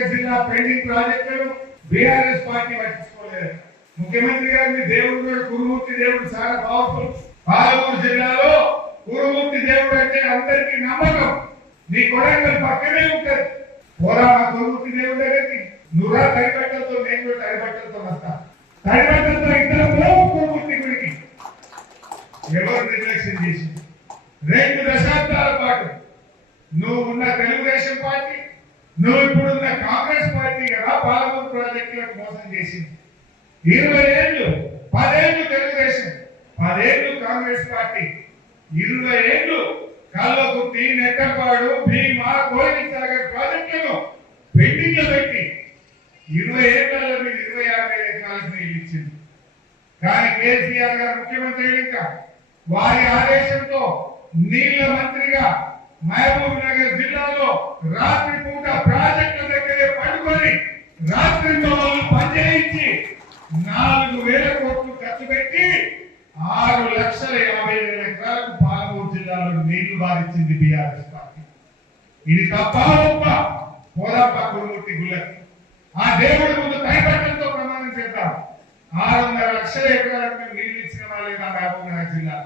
నగర్ జిల్లా పెండింగ్ ప్రాజెక్టులను BRS party పట్టించుకోలేదు. ముఖ్యమంత్రి గారిని దేవుడు కురుమూర్తి దేవుడు చాలా పవర్ఫుల్. పాలమూరు జిల్లాలో కురుమూర్తి దేవుడు అంటే అందరికీ నమ్మకం. నీ కొడంగల్ పక్కనే ఉంటది. పోరా కురుమూర్తి దేవుడు దగ్గరికి నువ్వురా తడిబట్టలతో, నేను కూడా తడిబట్టలతో వస్తా. తడిబట్టలతో ఇద్దరు కురుమూర్తి గుడికి ఎవరు నిర్లక్ష్యం చేసి 2 దశాబ్దాల పాటు నువ్వు ఉన్న తెలుగుదేశం పార్టీ, నువ్వు ఇప్పుడున్న కాంగ్రెస్ పార్టీ కదా పాలమూరు ప్రాజెక్టులకు మోసం చేసింది. 20 ఏళ్ళు, 10 ఏళ్ళు తెలుగుదేశం, 10 ఏళ్ళు కాంగ్రెస్ పార్టీ, 20 ఏళ్ళు కల్లకుర్తి, నెట్టపాడు, భీమా, కోయిలసాగర్ ప్రాజెక్టులను పెండింగ్ లో పెట్టి 20 ఏళ్లలో మీరు 26,000 ఎకరాలకు నీళ్ళు ఇచ్చింది. కానీ కేసీఆర్ గారు ముఖ్యమంత్రి ఇంకా వారి ఆదేశంతో నీళ్ల మంత్రిగా మహబూబ్ నగర్ జిల్లాలో రాత్రి పూట ప్రాజెక్టుల దగ్గరే పడుకొని రాత్రితో పనిచేయించి 4,000 కోట్లు ఖర్చు పెట్టి 6,50,000 ఎకరాలకు పాలమూరు జిల్లాలో నీళ్లు బారించింది బీఆర్ఎస్ పార్టీ. ఇది తప్ప పోదాప కురుమూర్తి గుళ్ళకి ఆ దేవుడి ముందు కైపట్టంతో ప్రమాణం చేద్దాం. 6,00,000 ఎకరాలకు నీళ్లు ఇచ్చిన వాళ్ళే నా మహబూబ్ నగర్ జిల్లా.